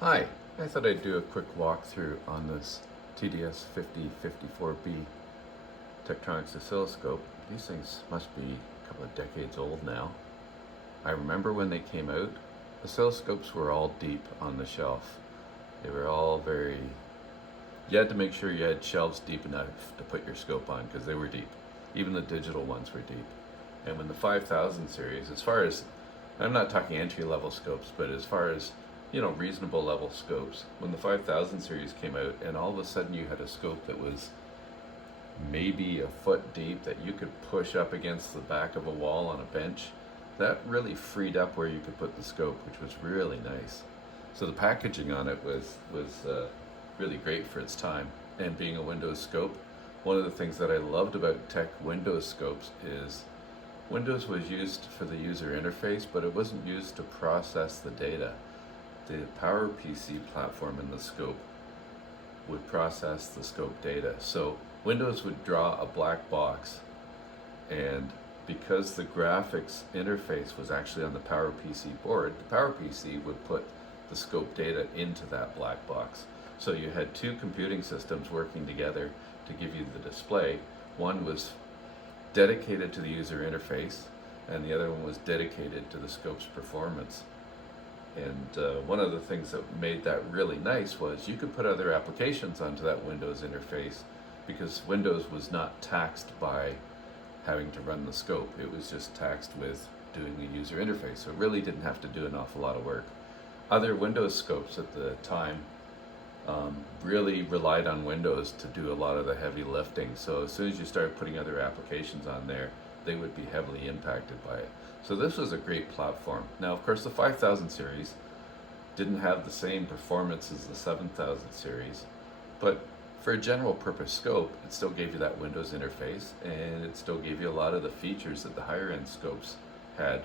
Hi, I thought I'd do a quick walkthrough on this TDS5054B Tektronix oscilloscope. These things must be a couple of decades old now. I remember when they came out, oscilloscopes were all deep on the shelf. They were all you had to make sure you had shelves deep enough to put your scope on because they were deep. Even the digital ones were deep. And when the 5000 series, as far as, I'm not talking entry-level scopes, but as far as reasonable level scopes. When the 5000 series came out and all of a sudden you had a scope that was maybe a foot deep that you could push up against the back of a wall on a bench, that really freed up where you could put the scope, which was really nice. So the packaging on it was really great for its time. And being a Windows scope, one of the things that I loved about Tech Windows scopes is Windows was used for the user interface, but it wasn't used to process the data. The PowerPC platform in the scope would process the scope data. So Windows would draw a black box, and because the graphics interface was actually on the PowerPC board, the PowerPC would put the scope data into that black box. So you had two computing systems working together to give you the display. One was dedicated to the user interface, and the other one was dedicated to the scope's performance. And one of the things that made that really nice was you could put other applications onto that Windows interface because Windows was not taxed by having to run the scope. It was just taxed with doing the user interface. So it really didn't have to do an awful lot of work. Other Windows scopes at the time really relied on Windows to do a lot of the heavy lifting. So as soon as you started putting other applications on there, they would be heavily impacted by it. So this was a great platform. Now, of course, the 5000 series didn't have the same performance as the 7000 series, but for a general purpose scope, it still gave you that Windows interface, and it still gave you a lot of the features that the higher end scopes had,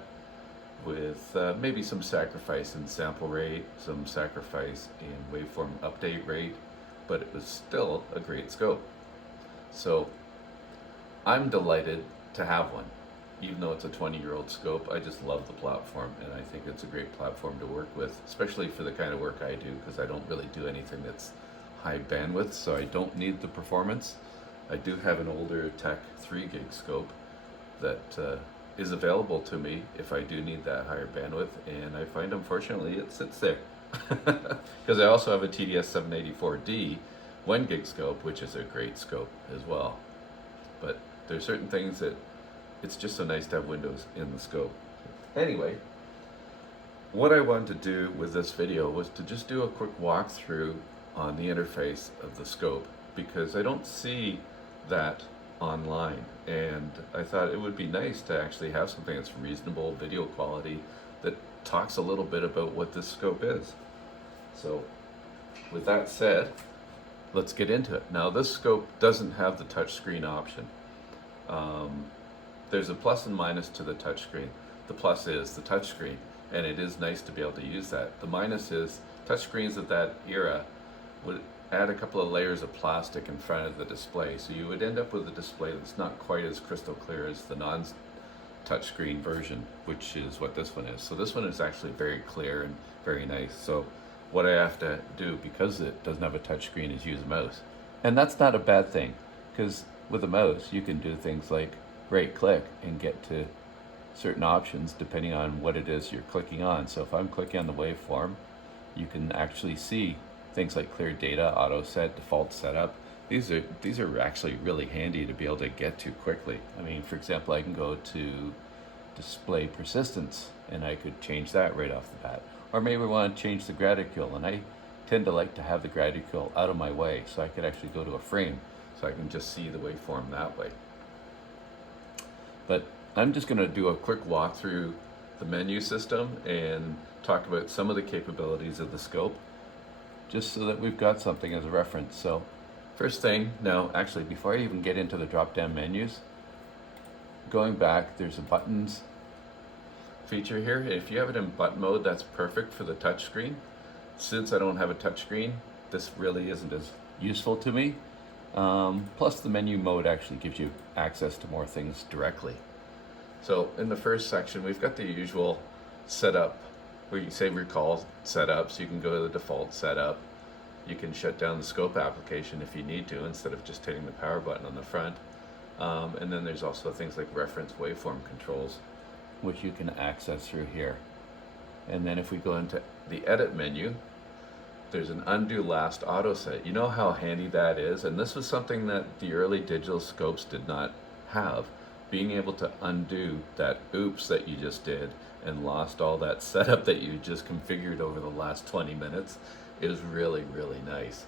with maybe some sacrifice in sample rate, some sacrifice in waveform update rate, but it was still a great scope. So I'm delighted to have one. Even though it's a 20-year-old scope, I just love the platform, and I think it's a great platform to work with, especially for the kind of work I do, because I don't really do anything that's high bandwidth, so I don't need the performance. I do have an older Tech 3 gig scope that is available to me if I do need that higher bandwidth, and I find unfortunately it sits there. Because I also have a TDS784D 1 gig scope, which is a great scope as well. But there's certain things that it's just so nice to have Windows in the scope. Anyway, what I wanted to do with this video was to just do a quick walkthrough on the interface of the scope, because I don't see that online, and I thought it would be nice to actually have something that's reasonable video quality that talks a little bit about what this scope is. So with that said, let's get into it. Now, this scope doesn't have the touchscreen option. There's a plus and minus to the touchscreen. The plus is the touchscreen, and it is nice to be able to use that. The minus is touchscreens of that era would add a couple of layers of plastic in front of the display, so you would end up with a display that's not quite as crystal clear as the non-touchscreen version, which is what this one is. So this one is actually very clear and very nice. So what I have to do, because it doesn't have a touchscreen, is use a mouse. And that's not a bad thing, because with a mouse you can do things like right click and get to certain options depending on what it is you're clicking on. So if I'm clicking on the waveform, you can actually see things like clear data, auto set, default setup. These are actually really handy to be able to get to quickly. I mean, for example, I can go to display persistence and I could change that right off the bat. Or maybe I want to change the graticule, and I tend to like to have the graticule out of my way so I could actually go to a frame so I can just see the waveform that way. But I'm just going to do a quick walk through the menu system and talk about some of the capabilities of the scope, just so that we've got something as a reference. So first thing, now actually before I even get into the drop-down menus, going back, there's a buttons feature here. If you have it in button mode, that's perfect for the touch screen. Since I don't have a touch screen, this really isn't as useful to me. Plus the menu mode actually gives you access to more things directly. So in the first section, we've got the usual setup where you say recall setup, so you can go to the default setup. You can shut down the scope application if you need to, instead of just hitting the power button on the front. And then there's also things like reference waveform controls, which you can access through here. And then if we go into the edit menu, there's an undo last auto set. You know how handy that is? And this was something that the early digital scopes did not have. Being able to undo that oops that you just did and lost all that setup that you just configured over the last 20 minutes is really, really nice.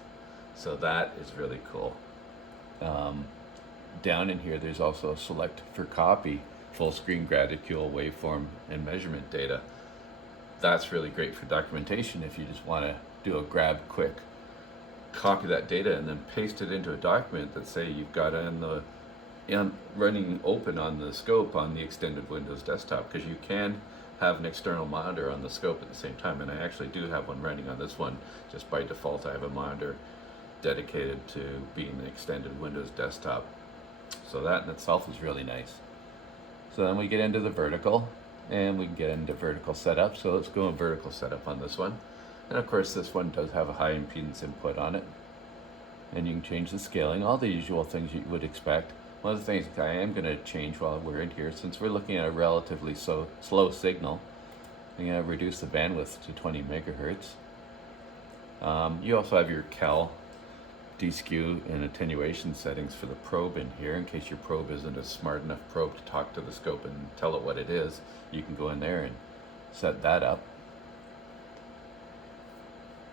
So that is really cool. Down in here, there's also a select for copy, full screen graticule waveform and measurement data. That's really great for documentation if you just want to do a grab quick, copy that data and then paste it into a document that say you've got running open on the scope on the extended Windows desktop, because you can have an external monitor on the scope at the same time, and I actually do have one running on this one. Just by default I have a monitor dedicated to being the extended Windows desktop. So that in itself is really nice. So then we get into the vertical, and we can get into vertical setup. So let's go in vertical setup on this one. And of course this one does have a high impedance input on it. And you can change the scaling, all the usual things you would expect. One of the things I am going to change while we're in here, since we're looking at a relatively slow signal, I'm going to reduce the bandwidth to 20 megahertz. You also have your cal, deskew, and attenuation settings for the probe in here. In case your probe isn't a smart enough probe to talk to the scope and tell it what it is, you can go in there and set that up.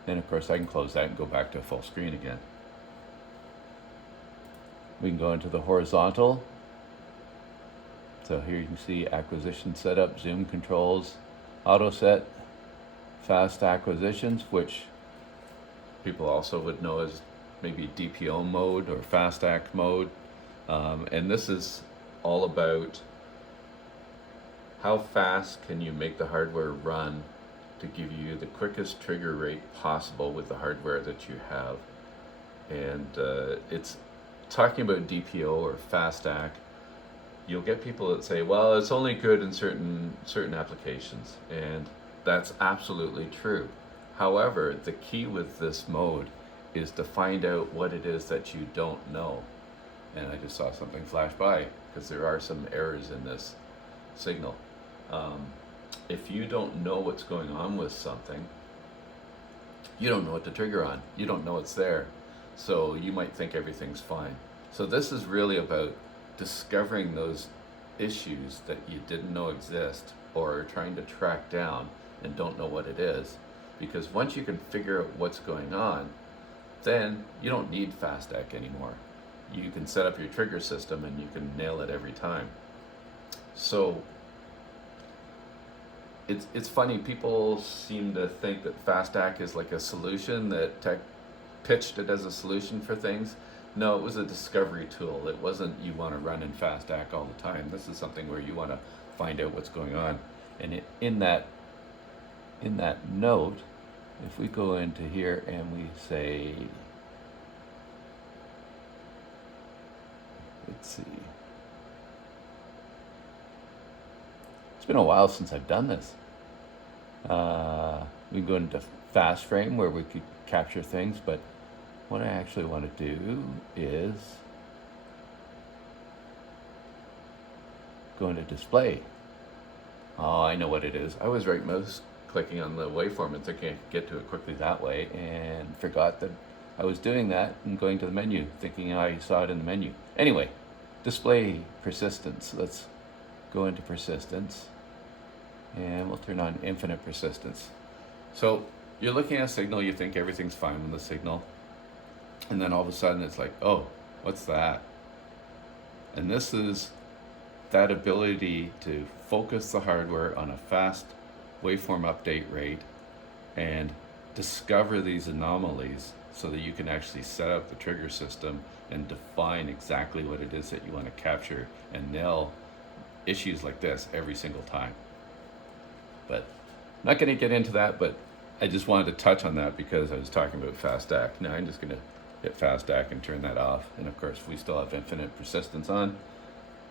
And of course I can close that and go back to full screen again. We can go into the horizontal. So here you can see acquisition setup, zoom controls, auto set, fast acquisitions, which people also would know as maybe DPO mode or fast act mode. And this is all about how fast can you make the hardware run to give you the quickest trigger rate possible with the hardware that you have. And it's talking about DPO or fast act. You'll get people that say, well, it's only good in certain applications, and that's absolutely true. However, the key with this mode is to find out what it is that you don't know. And I just saw something flash by, because there are some errors in this signal. If you don't know what's going on with something, you don't know what to trigger on. You don't know it's there. So you might think everything's fine. So this is really about discovering those issues that you didn't know exist, or are trying to track down and don't know what it is. Because once you can figure out what's going on, then you don't need FastAC anymore. You can set up your trigger system and you can nail it every time. So it's funny, people seem to think that FastAC is like a solution, that Tech pitched it as a solution for things. No, it was a discovery tool. It wasn't you want to run in FastAC all the time. This is something where you want to find out what's going on. And in that note, if we go into here and we say, let's see, it's been a while since I've done this. We can go into fast frame where we could capture things, but what I actually want to do is go into display. Oh, I know what it is. I was right mouse clicking on the waveform and thinking I could get to it quickly that way, and forgot that I was doing that and going to the menu, thinking I saw it in the menu. Anyway, display persistence. Let's go into persistence, and we'll turn on infinite persistence. So you're looking at a signal, you think everything's fine with the signal, and then all of a sudden it's like, oh, what's that? And this is that ability to focus the hardware on a fast waveform update rate and discover these anomalies so that you can actually set up the trigger system and define exactly what it is that you want to capture and nail issues like this every single time. But I'm not going to get into that, but I just wanted to touch on that because I was talking about FastAC. Now I'm just going to hit FastAC and turn that off. And of course we still have infinite persistence on.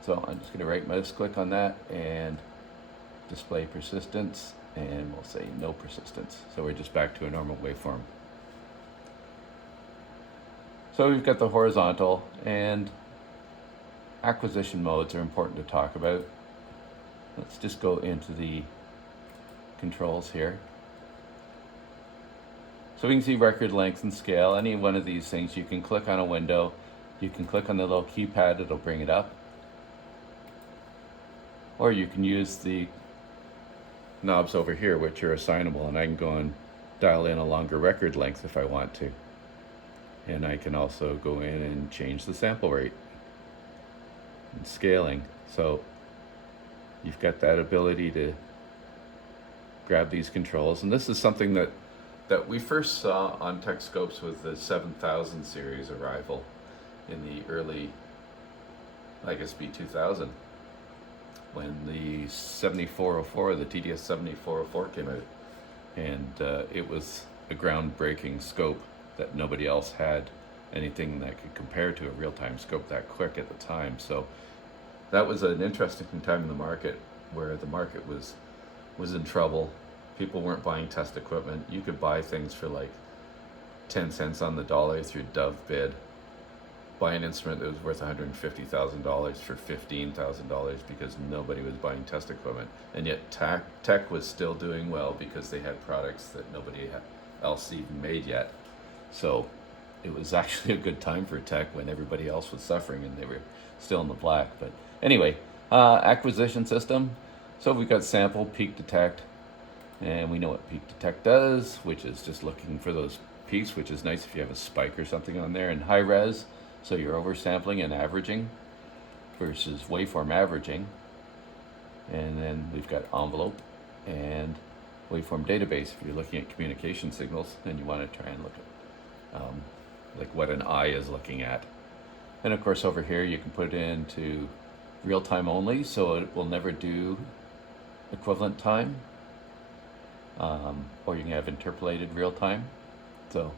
So I'm just going to right mouse click on that and display persistence. and we'll say no persistence. So we're just back to a normal waveform. So we've got the horizontal, and acquisition modes are important to talk about. Let's just go into the controls here. So we can see record length and scale. Any one of these things, you can click on a window, you can click on the little keypad, it'll bring it up. Or you can use the knobs over here, which are assignable, and I can go and dial in a longer record length if I want to. And I can also go in and change the sample rate and scaling. So you've got that ability to grab these controls. And this is something that we first saw on Tekscopes with the 7000 series arrival in the early, I guess, B2000, when the 7404, the TDS7404 came out. And it was a groundbreaking scope that nobody else had anything that could compare to a real-time scope that quick at the time. So that was an interesting time in the market, where the market was in trouble. People weren't buying test equipment. You could buy things for like 10 cents on the dollar through Dove Bid. Buy an instrument that was worth $150,000 for $15,000 because nobody was buying test equipment. And yet tech was still doing well because they had products that nobody else even made yet. So it was actually a good time for tech when everybody else was suffering and they were still in the black. But anyway, acquisition system. So we've got sample, peak detect, and we know what peak detect does, which is just looking for those peaks, which is nice if you have a spike or something on there. And high res, so you're oversampling and averaging versus waveform averaging. And then we've got envelope and waveform database if you're looking at communication signals and you want to try and look at like what an eye is looking at. And of course over here you can put it into real-time only, so it will never do equivalent time, or you can have interpolated real-time. So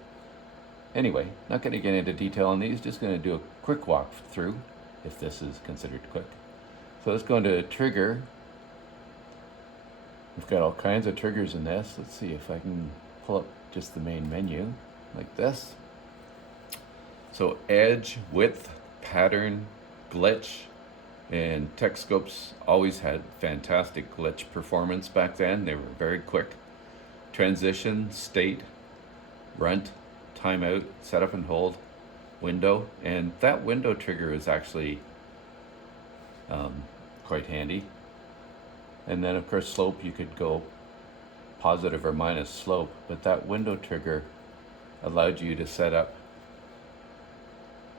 anyway, not going to get into detail on these, just going to do a quick walk through if this is considered quick. So let's go into trigger. We've got all kinds of triggers in this. Let's see if I can pull up just the main menu like this. So edge, width, pattern, glitch, and Tekscopes always had fantastic glitch performance back then. They were very quick. Transition, state, runt, timeout, setup and hold, window, and that window trigger is actually quite handy. And then of course slope, you could go positive or minus slope, but that window trigger allowed you to set up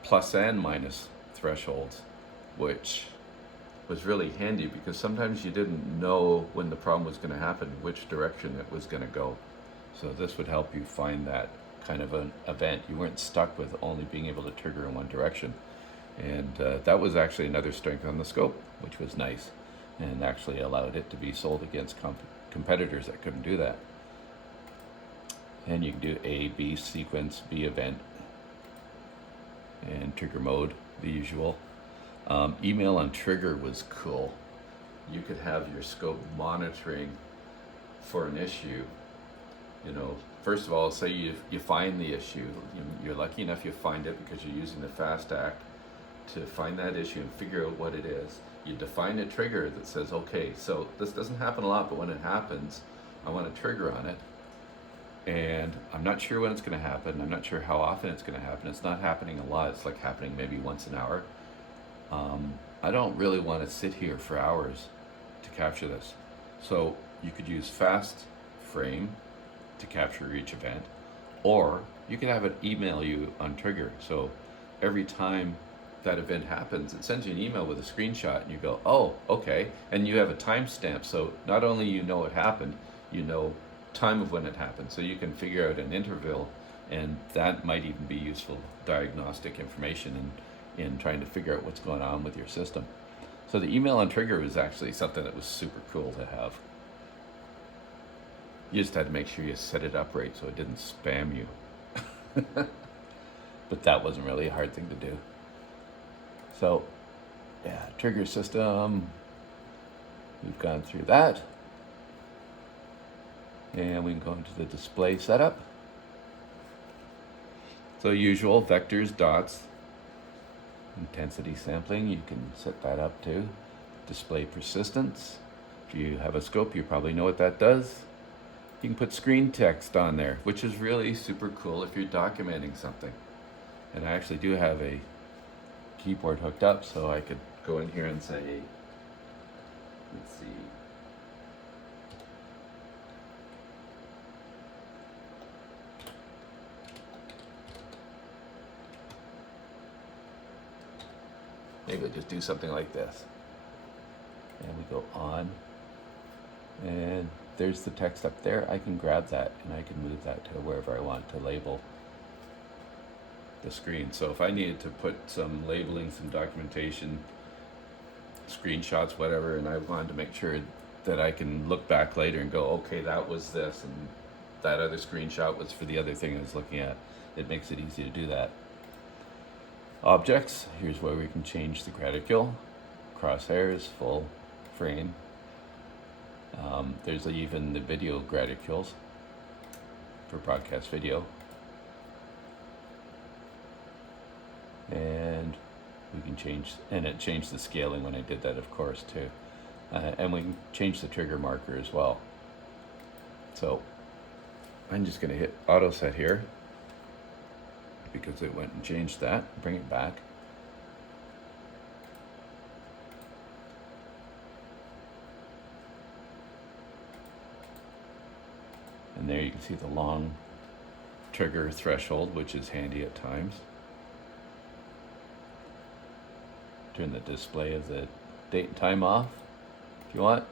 plus and minus thresholds, which was really handy because sometimes you didn't know when the problem was going to happen, which direction it was going to go. So this would help you find that kind of an event. You weren't stuck with only being able to trigger in one direction. And that was actually another strength on the scope, which was nice, and actually allowed it to be sold against competitors that couldn't do that. And you can do A, B sequence, B event, and trigger mode, the usual. Email on trigger was cool. You could have your scope monitoring for an issue. You know, first of all, say you find the issue. You're lucky enough you find it because you're using the fast act to find that issue and figure out what it is. You define a trigger that says, okay, so this doesn't happen a lot, but when it happens, I want to trigger on it. And I'm not sure when it's going to happen. I'm not sure how often it's going to happen. It's not happening a lot. It's like happening maybe once an hour. I don't really want to sit here for hours to capture this. So you could use fast frame to capture each event, or you can have it email you on trigger. So every time that event happens, it sends you an email with a screenshot and you go, oh, okay. And you have a timestamp. So not only you know it happened, you know time of when it happened. So you can figure out an interval, and that might even be useful diagnostic information in trying to figure out what's going on with your system. So the email on trigger was actually something that was super cool to have. You just had to make sure you set it up right so it didn't spam you. But that wasn't really a hard thing to do. So yeah, trigger system, we've gone through that. And we can go into the display setup. So usual, vectors, dots, intensity sampling, you can set that up too. Display persistence. If you have a scope, you probably know what that does. You can put screen text on there, which is really super cool if you're documenting something. And I actually do have a keyboard hooked up, so I could go in here and say, let's see, maybe we'll just do something like this. And we go on, and there's the text up there. I can grab that and I can move that to wherever I want to label the screen. So if I needed to put some labeling, some documentation, screenshots, whatever, and I wanted to make sure that I can look back later and go, okay, that was this, and that other screenshot was for the other thing I was looking at, it makes it easy to do that. Objects, here's where we can change the graticule, crosshairs, full frame. There's even the video graticules for broadcast video. And we can change, and it changed the scaling when I did that, of course, too. And we can change the trigger marker as well. So I'm just going to hit auto set here because it went and changed that. Bring it back. And there you can see the long trigger threshold, which is handy at times. Turn the display of the date and time off if you want.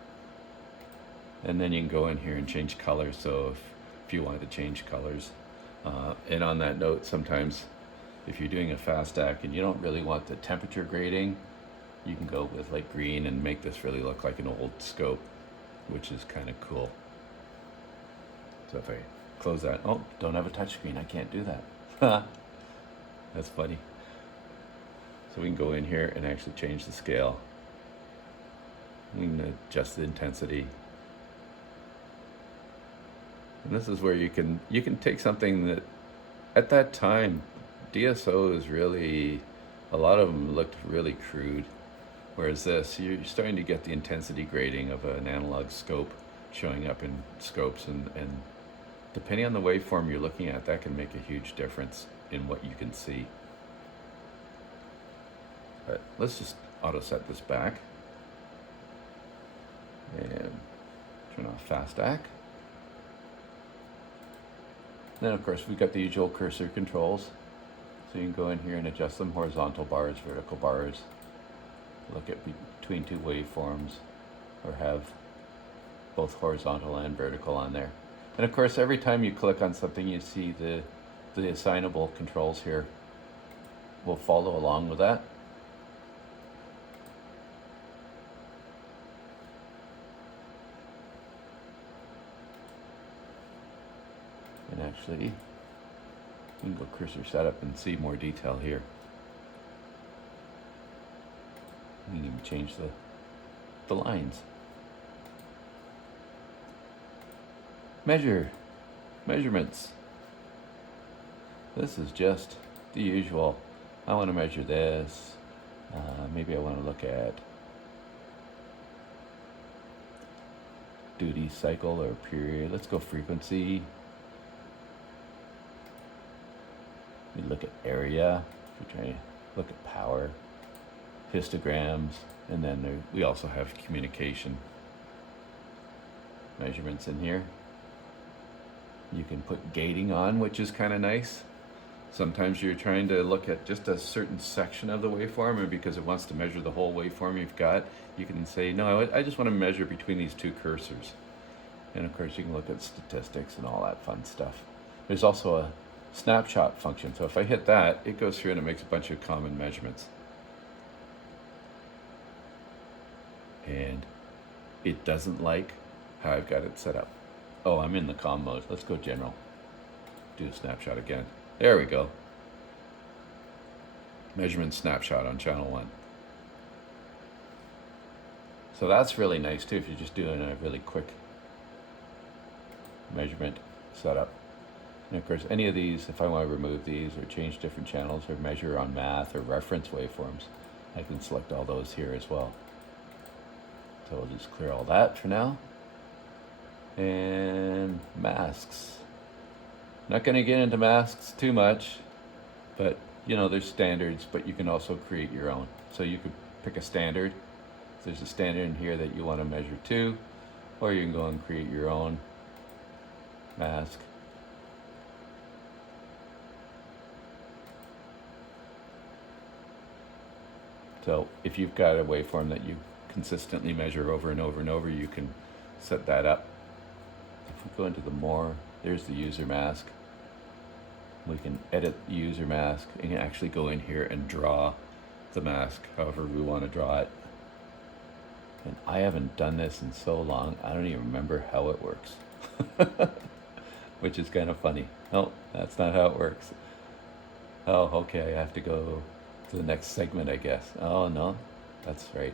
And then you can go in here and change colors. So if you want to change colors. And on that note, sometimes if you're doing a fast stack and you don't really want the temperature grading, you can go with like green and make this really look like an old scope, which is kind of cool. So if I close that, oh, don't have a touch screen, I can't do that. That's funny. So we can go in here and actually change the scale. We can adjust the intensity. And this is where you can take something that at that time, DSOs really, a lot of them looked really crude. Whereas this, you're starting to get the intensity grading of an analog scope showing up in scopes, and depending on the waveform you're looking at, that can make a huge difference in what you can see. But let's just auto set this back and turn off fast stack. Then of course we've got the usual cursor controls. So you can go in here and adjust them, horizontal bars, vertical bars, look at between two waveforms, or have both horizontal and vertical on there. And of course, every time you click on something, you see the assignable controls here will follow along with that. And actually, you can go cursor setup and see more detail here. You can even change the lines. Measurements. This is just the usual. I want to measure this. Maybe I want to look at duty cycle or period. Let's go frequency. We look at area. We try to look at power, histograms, and then we also have communication measurements in here. You can put gating on, which is kind of nice. Sometimes you're trying to look at just a certain section of the waveform, and because it wants to measure the whole waveform you've got, you can say, no, I just want to measure between these two cursors. And of course you can look at statistics and all that fun stuff. There's also a snapshot function. So if I hit that, it goes through and it makes a bunch of common measurements. And it doesn't like how I've got it set up. Oh, I'm in the comm mode. Let's go general. Do a snapshot again. There we go. Measurement snapshot on channel 1. So that's really nice too if you're just doing a really quick measurement setup. And of course, any of these, if I want to remove these or change different channels or measure on math or reference waveforms, I can select all those here as well. So we'll just clear all that for now. And masks. Not going to get into masks too much, but you know, there's standards, but you can also create your own. So you could pick a standard. There's a standard in here that you want to measure to, or you can go and create your own mask. So if you've got a waveform that you consistently measure over and over and over, you can set that up. If we go into the more, there's the user mask. We can edit the user mask and actually go in here and draw the mask however we want to draw it. And I haven't done this in so long, I don't even remember how it works. Which is kind of funny. No, that's not how it works. Oh, okay, I have to go to the next segment, I guess. Oh, no, that's right.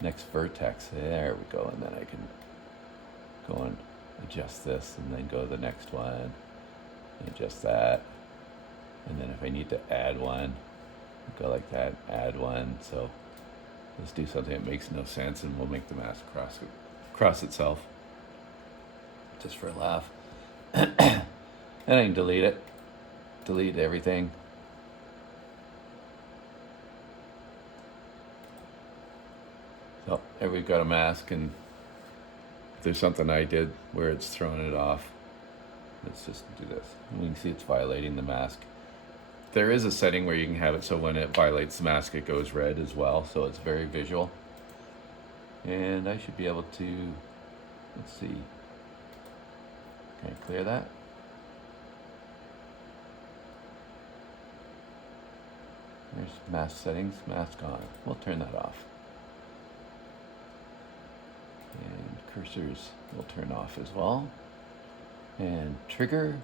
Next vertex, there we go. And then I can go and adjust this and then go to the next one. Adjust that, and then if I need to add one, go like that, add one. So let's do something that makes no sense, and we'll make the mask cross itself, just for a laugh. And I can delete it, delete everything. So there we've got a mask, and if there's something I did where it's throwing it off, let's just do this. We can see it's violating the mask. There is a setting where you can have it so when it violates the mask, it goes red as well. So it's very visual. And I should be able to, let's see. Can I clear that? There's mask settings, mask on. We'll turn that off. And cursors will turn off as well. And trigger.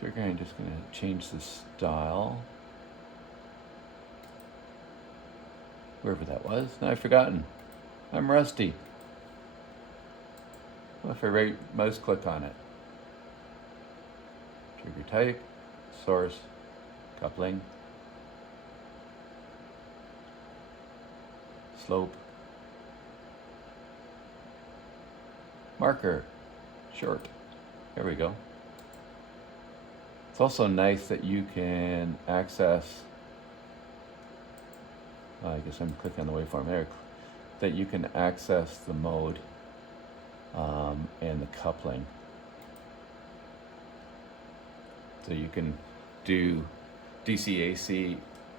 Trigger, I'm just going to change the style. Wherever that was. Now I've forgotten. I'm rusty. What if I right mouse click on it? Trigger type, source, coupling, slope, marker, short. There we go. It's also nice that you can access, I guess I'm clicking on the waveform there, that you can access the mode and the coupling. So you can do DC, AC,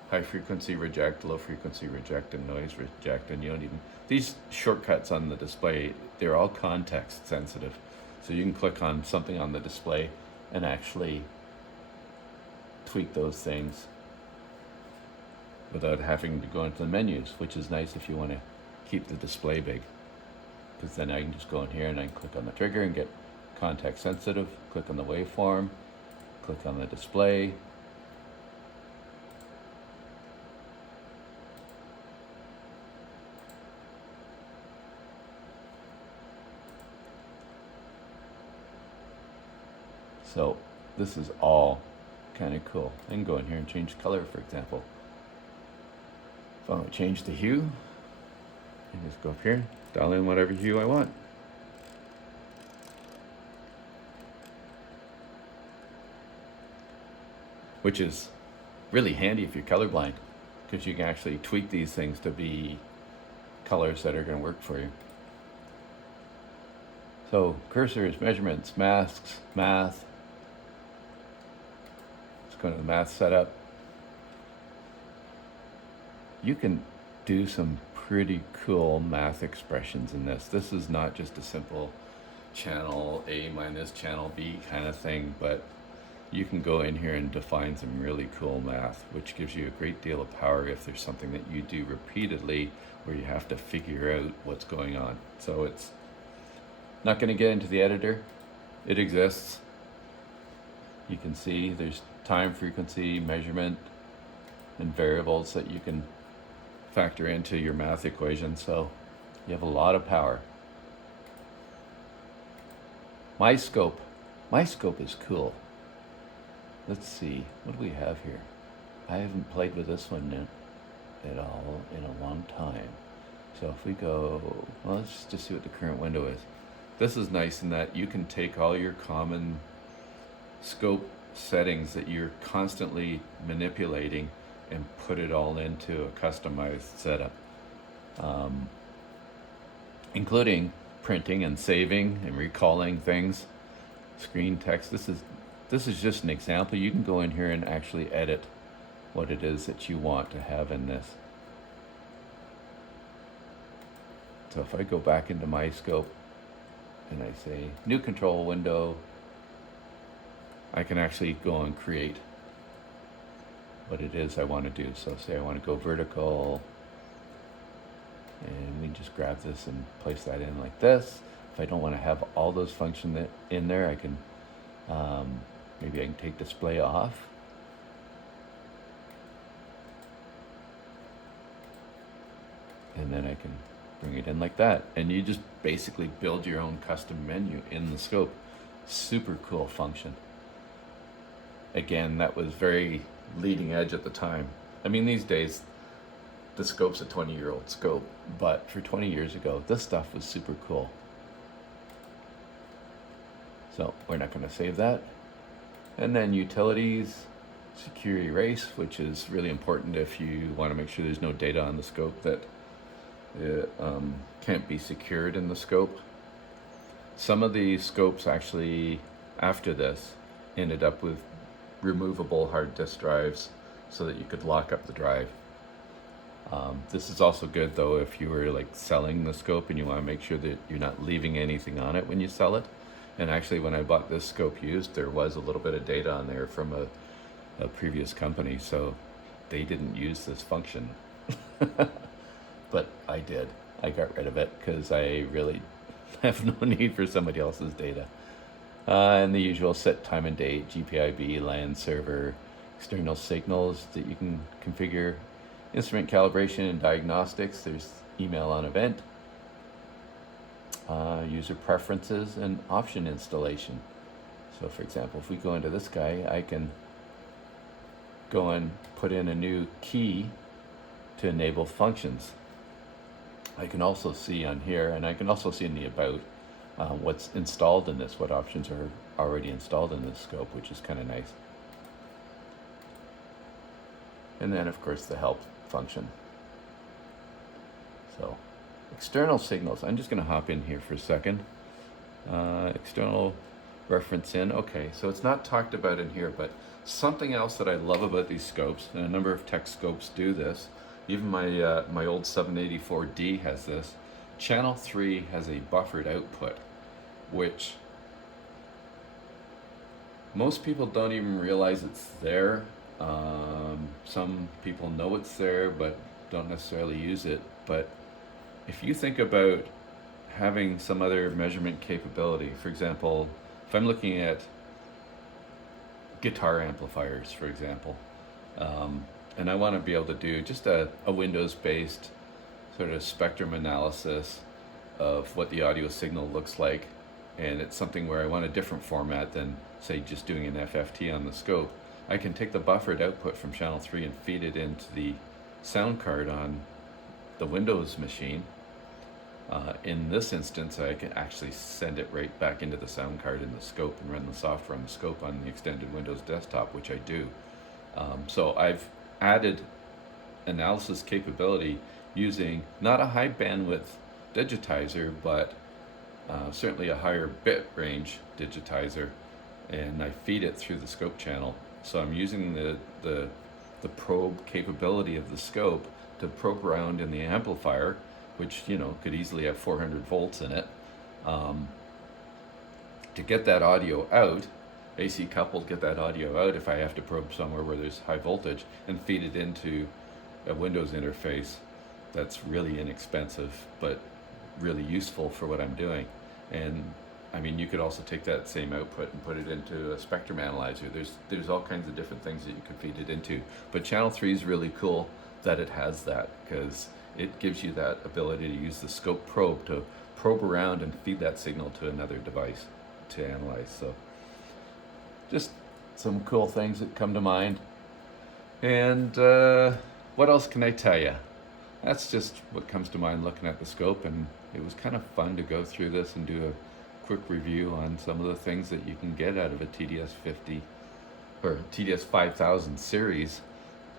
high frequency reject, low frequency reject, and noise reject, and you don't even, these shortcuts on the display, they're all context sensitive. So you can click on something on the display and actually tweak those things without having to go into the menus, which is nice if you want to keep the display big. Because then I can just go in here and I can click on the trigger and get context sensitive, click on the waveform, click on the display. So this is all kind of cool. I can go in here and change color, for example. If I want to change the hue, I just go up here, dial in whatever hue I want. Which is really handy if you're colorblind, because you can actually tweak these things to be colors that are going to work for you. So cursors, measurements, masks, math. Let's go to the math setup. You can do some pretty cool math expressions in this. This is not just a simple channel A minus channel B kind of thing, but you can go in here and define some really cool math, which gives you a great deal of power if there's something that you do repeatedly where you have to figure out what's going on. So it's not going to get into the editor. It exists. You can see there's time, frequency, measurement, and variables that you can factor into your math equation, so you have a lot of power. My scope is cool. Let's see, what do we have here? I haven't played with this one at all in a long time. So if we go, well, let's just see what the current window is. This is nice in that you can take all your common scope settings that you're constantly manipulating and put it all into a customized setup, including printing and saving and recalling things, screen text. This is just an example. You can go in here and actually edit what it is that you want to have in this. So if I go back into my scope and I say new control window, I can actually go and create what it is I want to do. So say I want to go vertical, and we can just grab this and place that in like this. If I don't want to have all those functions in there, I can maybe I can take display off. And then I can bring it in like that. And you just basically build your own custom menu in the scope. Super cool function. Again, that was very leading edge at the time. I mean, these days, the scope's a 20-year-old scope, but for 20 years ago, this stuff was super cool. So we're not going to save that. And then utilities, secure erase, which is really important if you want to make sure there's no data on the scope that can't be secured in the scope. Some of the scopes actually, after this, ended up with removable hard disk drives so that you could lock up the drive. This is also good though if you were like selling the scope and you want to make sure that you're not leaving anything on it when you sell it. And actually when I bought this scope used, there was a little bit of data on there from a previous company, so they didn't use this function. But I did. I got rid of it because I really have no need for somebody else's data. And the usual set time and date, GPIB, LAN server, external signals that you can configure, instrument calibration and diagnostics. There's email on event, user preferences, and option installation. So for example, if we go into this guy, I can go and put in a new key to enable functions. I can also see on here, and I can also see in the about, what's installed in this, what options are already installed in this scope, which is kind of nice. And then of course the help function. So external signals, I'm just going to hop in here for a second. External reference in, okay, so it's not talked about in here, but something else that I love about these scopes, and a number of tech scopes do this, even my old 784D has this. Channel 3 has a buffered output, which most people don't even realize it's there. Some people know it's there, but don't necessarily use it. But if you think about having some other measurement capability, for example, if I'm looking at guitar amplifiers, for example, and I want to be able to do just a Windows-based sort of spectrum analysis of what the audio signal looks like, and it's something where I want a different format than, say, just doing an FFT on the scope, I can take the buffered output from channel 3 and feed it into the sound card on the Windows machine. In this instance, I can actually send it right back into the sound card in the scope and run the software on the scope on the extended Windows desktop, which I do. So I've added analysis capability using not a high bandwidth digitizer, but certainly a higher bit range digitizer, and I feed it through the scope channel. So I'm using the probe capability of the scope to probe around in the amplifier, which, you know, could easily have 400 volts in it, to get that audio out, AC coupled, get that audio out if I have to probe somewhere where there's high voltage, and feed it into a Windows interface that's really inexpensive but really useful for what I'm doing. And I mean, you could also take that same output and put it into a spectrum analyzer. There's all kinds of different things that you can feed it into. But channel 3 is really cool that it has that, because it gives you that ability to use the scope probe to probe around and feed that signal to another device to analyze. So just some cool things that come to mind. And what else can I tell you? That's just what comes to mind looking at the scope, and it was kind of fun to go through this and do a quick review on some of the things that you can get out of a TDS50 or TDS5000 series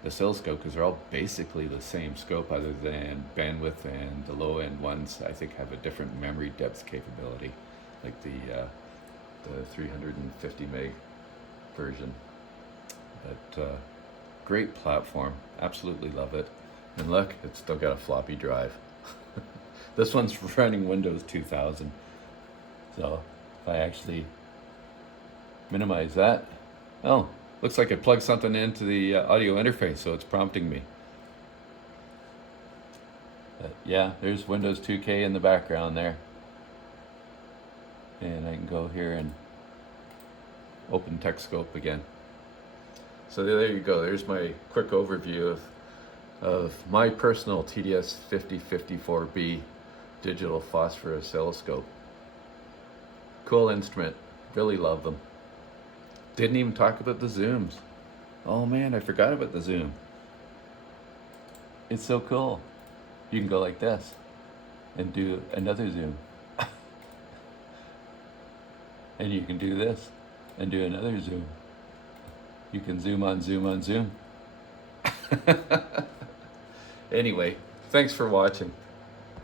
oscilloscope, because they're all basically the same scope, other than bandwidth, and the low end ones I think have a different memory depth capability, like the 350 meg version. But great platform, absolutely love it. And look, it's still got a floppy drive. This one's running Windows 2000. So if I actually minimize that, oh, looks like it plugged something into the audio interface, so it's prompting me. But yeah, there's Windows 2K in the background there. And I can go here and open Tekscope again. So there you go. There's my quick overview of my personal TDS5054B digital phosphor oscilloscope. Cool instrument. Really love them. Didn't even talk about the zooms. Oh man, I forgot about the zoom. It's so cool. You can go like this and do another zoom. And you can do this and do another zoom. You can zoom on zoom on zoom. Anyway, thanks for watching.